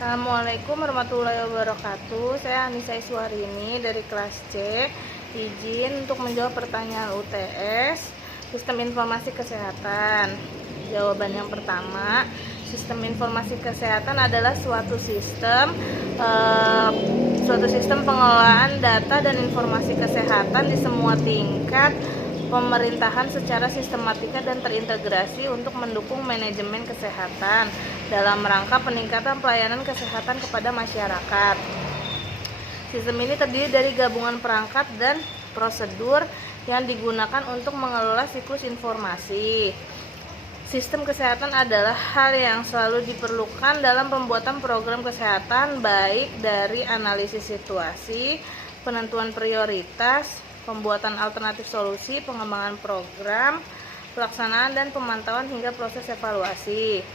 Assalamualaikum warahmatullahi wabarakatuh. Saya Anissa Iswarini dari kelas C. Izin untuk menjawab pertanyaan UTS Sistem Informasi Kesehatan. Jawaban yang pertama, sistem informasi kesehatan adalah suatu sistem pengelolaan data dan informasi kesehatan di semua tingkat pemerintahan secara sistematika dan terintegrasi untuk mendukung manajemen kesehatan dalam rangka peningkatan pelayanan kesehatan kepada masyarakat. Sistem ini terdiri dari gabungan perangkat dan prosedur yang digunakan untuk mengelola siklus informasi. Sistem kesehatan adalah hal yang selalu diperlukan dalam pembuatan program kesehatan, baik dari analisis situasi, penentuan prioritas, pembuatan alternatif solusi, pengembangan program, pelaksanaan dan pemantauan hingga proses evaluasi.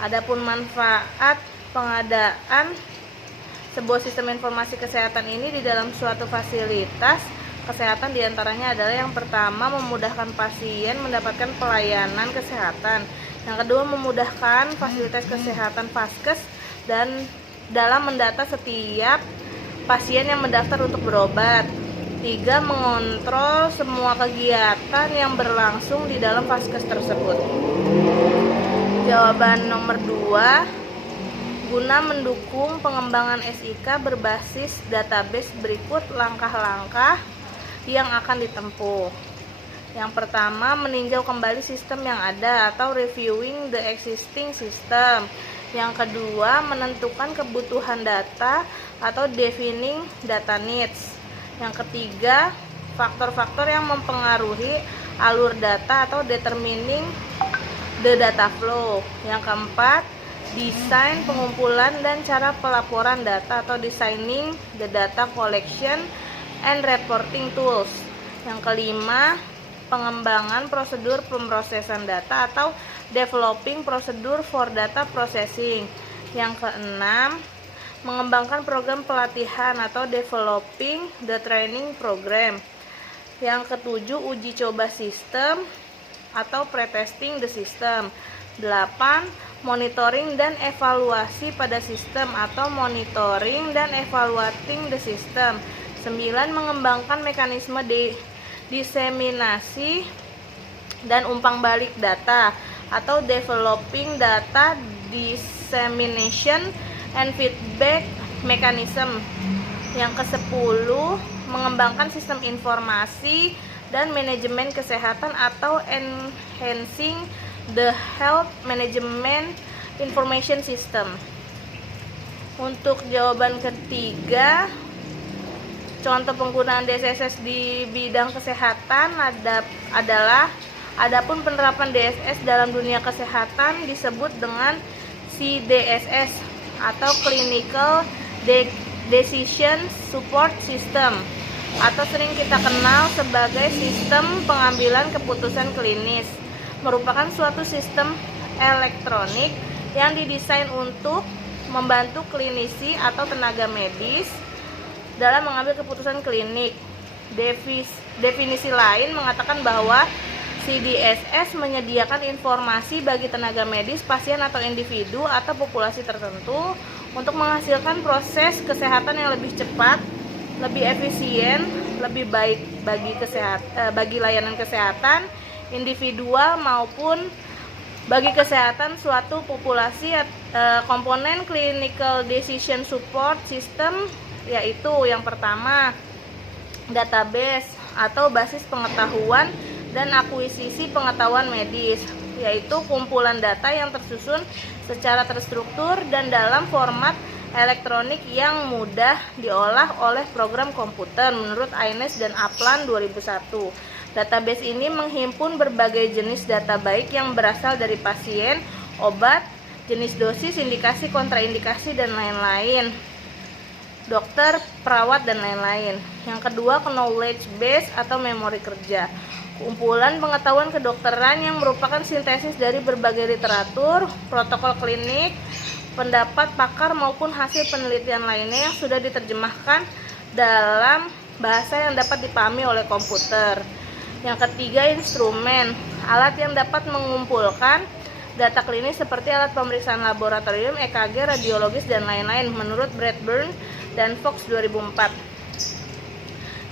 Adapun manfaat pengadaan sebuah sistem informasi kesehatan ini di dalam suatu fasilitas kesehatan diantaranya adalah yang pertama, memudahkan pasien mendapatkan pelayanan kesehatan. Yang kedua, memudahkan fasilitas kesehatan Vaskes dan dalam mendata setiap pasien yang mendaftar untuk berobat. 3. Mengontrol semua kegiatan yang berlangsung di dalam Vaskes tersebut. Jawaban nomor 2, guna mendukung pengembangan SIK berbasis database berikut langkah-langkah yang akan ditempuh. Yang pertama, meninjau kembali sistem yang ada atau reviewing the existing system. Yang kedua, menentukan kebutuhan data atau defining data needs. Yang ketiga, faktor-faktor yang mempengaruhi alur data atau determining the data flow. Yang keempat, desain pengumpulan dan cara pelaporan data atau designing the data collection and reporting tools. Yang kelima, pengembangan prosedur pemrosesan data atau developing procedure for data processing. Yang keenam, mengembangkan program pelatihan atau developing the training program. Yang ketujuh, uji coba sistem atau pretesting the system. 8. Monitoring dan evaluasi pada sistem atau monitoring dan evaluating the system. 9. Mengembangkan mekanisme diseminasi dan umpan balik data atau developing data dissemination and feedback mechanism. Yang ke-10, mengembangkan sistem informasi dan manajemen kesehatan atau enhancing the health management information system. Untuk jawaban ketiga, contoh penggunaan DSS di bidang kesehatan adalah adapun penerapan DSS dalam dunia kesehatan disebut dengan CDSS atau Clinical Decision Support System, atau sering kita kenal sebagai sistem pengambilan keputusan klinis. Merupakan suatu sistem elektronik yang didesain untuk membantu klinisi atau tenaga medis dalam mengambil keputusan klinik. Definisi lain mengatakan bahwa CDSS menyediakan informasi bagi tenaga medis, pasien atau individu atau populasi tertentu untuk menghasilkan proses kesehatan yang lebih cepat, lebih efisien, lebih baik bagi layanan kesehatan individual maupun bagi kesehatan suatu populasi. Komponen Clinical Decision Support System yaitu yang pertama, database atau basis pengetahuan dan akuisisi pengetahuan medis, yaitu kumpulan data yang tersusun secara terstruktur dan dalam format elektronik yang mudah diolah oleh program komputer menurut Ines dan Aplan 2001. Database ini menghimpun berbagai jenis data baik yang berasal dari pasien, obat, jenis dosis, indikasi, kontraindikasi, dan lain-lain, dokter, perawat, dan lain-lain. Yang kedua, knowledge base atau memori kerja, kumpulan pengetahuan kedokteran yang merupakan sintesis dari berbagai literatur, protokol klinik, pendapat pakar maupun hasil penelitian lainnya yang sudah diterjemahkan dalam bahasa yang dapat dipahami oleh komputer. Yang ketiga, instrumen, alat yang dapat mengumpulkan data klinis seperti alat pemeriksaan laboratorium, EKG, radiologis, dan lain-lain menurut Bradburn dan Fox 2004.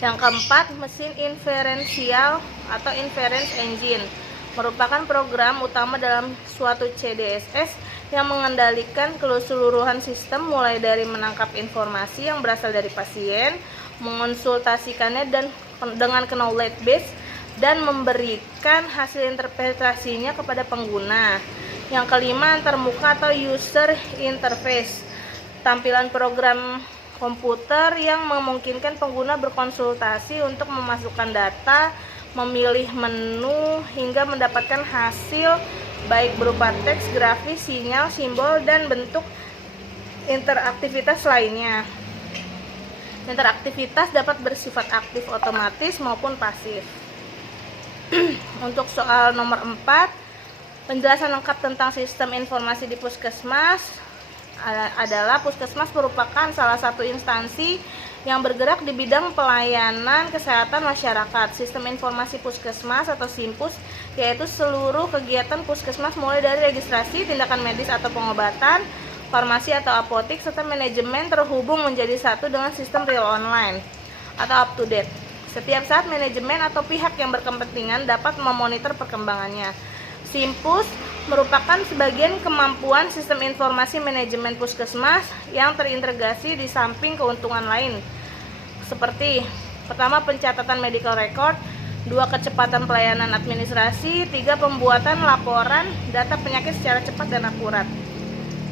Yang keempat, mesin inferensial atau inference engine merupakan program utama dalam suatu CDSS yang mengendalikan keseluruhan sistem mulai dari menangkap informasi yang berasal dari pasien, mengonsultasikannya dengan knowledge base, dan memberikan hasil interpretasinya kepada pengguna. Yang kelima, antarmuka atau user interface, tampilan program komputer yang memungkinkan pengguna berkonsultasi untuk memasukkan data, memilih menu, hingga mendapatkan hasil baik berupa teks, grafis, sinyal, simbol, dan bentuk interaktivitas lainnya. Interaktivitas dapat bersifat aktif otomatis maupun pasif. Untuk soal nomor 4, penjelasan lengkap tentang sistem informasi di puskesmas adalah puskesmas merupakan salah satu instansi yang bergerak di bidang pelayanan kesehatan masyarakat. Sistem informasi puskesmas atau SIMPUS yaitu seluruh kegiatan puskesmas mulai dari registrasi, tindakan medis atau pengobatan, farmasi atau apotik, serta manajemen terhubung menjadi satu dengan sistem real online atau up to date. Setiap saat manajemen atau pihak yang berkepentingan dapat memonitor perkembangannya. SIMPUS merupakan sebagian kemampuan sistem informasi manajemen puskesmas yang terintegrasi di samping keuntungan lain seperti pertama, pencatatan medical record, 2, kecepatan pelayanan administrasi, 3, pembuatan laporan data penyakit secara cepat dan akurat.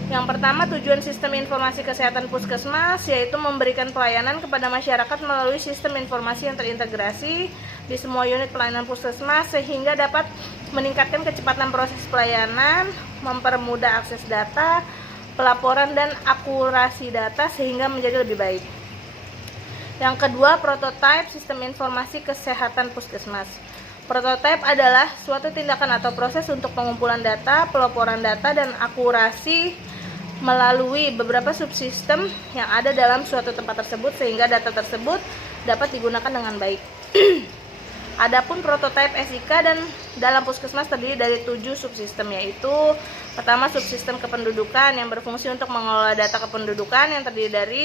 Yang pertama, tujuan sistem informasi kesehatan puskesmas yaitu memberikan pelayanan kepada masyarakat melalui sistem informasi yang terintegrasi di semua unit pelayanan puskesmas sehingga dapat meningkatkan kecepatan proses pelayanan, mempermudah akses data, pelaporan, dan akurasi data sehingga menjadi lebih baik. Yang kedua, prototipe sistem informasi kesehatan puskesmas. Prototipe adalah suatu tindakan atau proses untuk pengumpulan data, pelaporan data, dan akurasi melalui beberapa subsistem yang ada dalam suatu tempat tersebut sehingga data tersebut dapat digunakan dengan baik. Adapun prototipe SIK dan dalam puskesmas terdiri dari 7 subsistem, yaitu pertama, subsistem kependudukan yang berfungsi untuk mengelola data kependudukan yang terdiri dari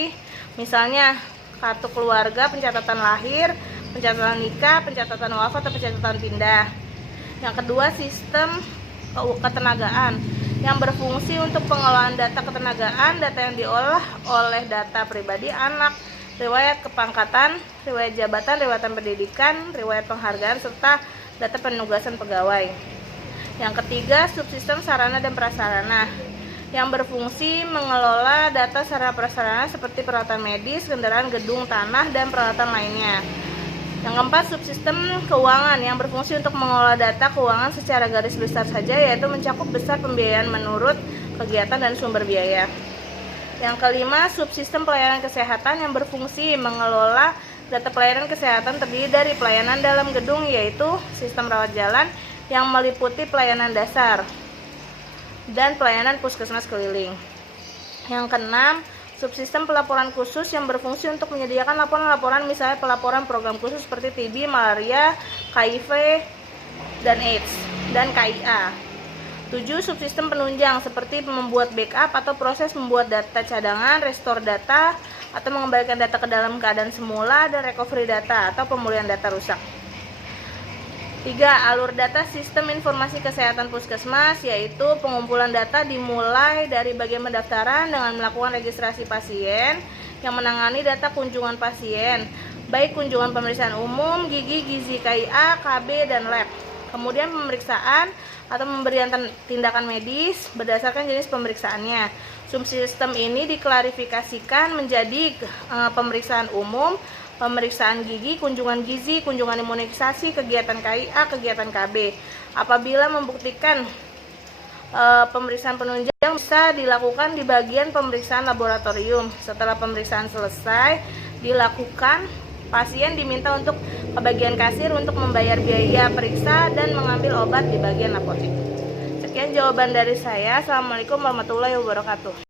misalnya kartu keluarga, pencatatan lahir, pencatatan nikah, pencatatan wafat, atau pencatatan pindah. Yang kedua, sistem ketenagaan yang berfungsi untuk pengelolaan data ketenagaan, data yang diolah oleh data pribadi anak, riwayat kepangkatan, riwayat jabatan, riwayat pendidikan, riwayat penghargaan, serta data penugasan pegawai. Yang ketiga, subsistem sarana dan prasarana yang berfungsi mengelola data sarana prasarana seperti peralatan medis, kendaraan, gedung, tanah, dan peralatan lainnya. Yang keempat, subsistem keuangan yang berfungsi untuk mengelola data keuangan secara garis besar saja, yaitu mencakup besar pembiayaan menurut kegiatan dan sumber biaya. Yang kelima, subsistem pelayanan kesehatan yang berfungsi mengelola data pelayanan kesehatan terdiri dari pelayanan dalam gedung, yaitu sistem rawat jalan yang meliputi pelayanan dasar dan pelayanan puskesmas keliling. Yang keenam, subsistem pelaporan khusus yang berfungsi untuk menyediakan laporan-laporan, misalnya pelaporan program khusus seperti TB, malaria, HIV, dan AIDS, dan KIA. 7. Subsistem penunjang seperti membuat backup atau proses membuat data cadangan, restore data, atau mengembalikan data ke dalam keadaan semula, dan recovery data atau pemulihan data rusak. 3. Alur data sistem informasi kesehatan puskesmas, yaitu pengumpulan data dimulai dari bagian pendaftaran dengan melakukan registrasi pasien yang menangani data kunjungan pasien, baik kunjungan pemeriksaan umum, gigi, gizi, KIA, KB, dan lab. Kemudian pemeriksaan atau pemberian tindakan medis berdasarkan jenis pemeriksaannya. Subsistem ini diklarifikasikan menjadi pemeriksaan umum, pemeriksaan gigi, kunjungan gizi, kunjungan imunisasi, kegiatan KIA, kegiatan KB. Apabila membuktikan pemeriksaan penunjang bisa dilakukan di bagian pemeriksaan laboratorium. Setelah pemeriksaan selesai dilakukan, pasien diminta untuk ke bagian kasir untuk membayar biaya periksa dan mengambil obat di bagian apotek. Sekian jawaban dari saya. Assalamualaikum warahmatullahi wabarakatuh.